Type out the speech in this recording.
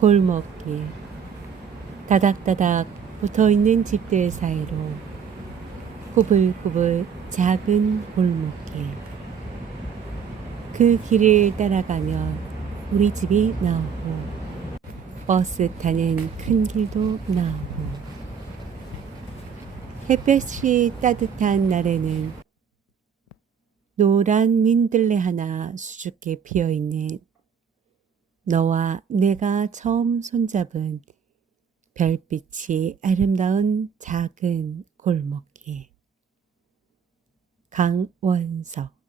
골목길 다닥다닥 붙어 있는 집들 사이로 꾸불꾸불 작은 골목길. 그 길을 따라가면 우리 집이 나오고 버스 타는 큰 길도 나오고 햇볕이 따뜻한 날에는 노란 민들레 하나 수줍게 피어 있는 너와 내가 처음 손잡은 별빛이 아름다운 작은 골목길. 강원석